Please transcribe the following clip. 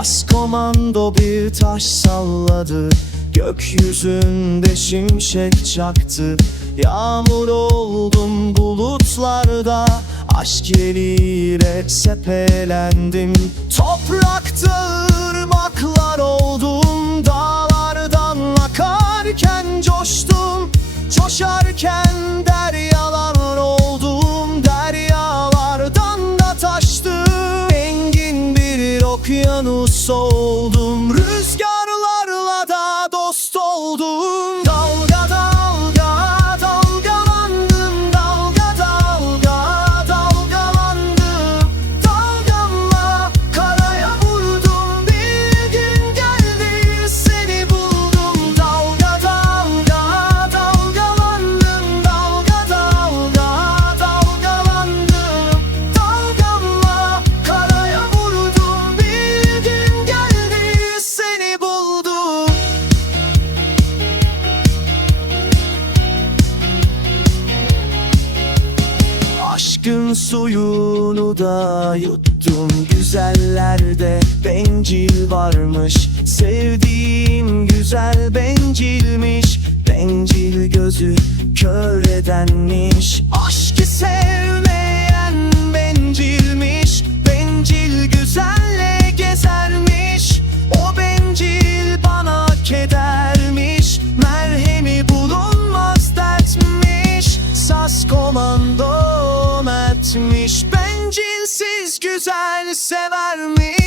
Bas komando bir taş salladı. Gökyüzünde şimşek çaktı. Yağmur oldum bulutlarda. Aşk eliyle sepelendim. Toprakta ırmaklar oldum. Dağlardan akarken coştum. Coşarken deryalar Aşkın suyunu da yuttum Güzellerde. Bencil varmış Sevdiğim güzel bencilmiş. Bencil gözü kör Sensiz güzel sever mi?